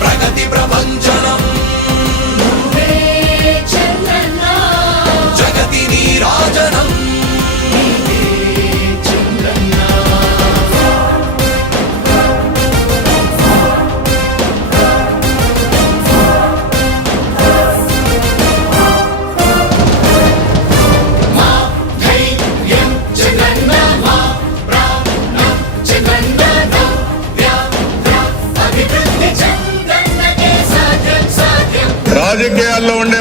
ప్రగతి ప్రపంచ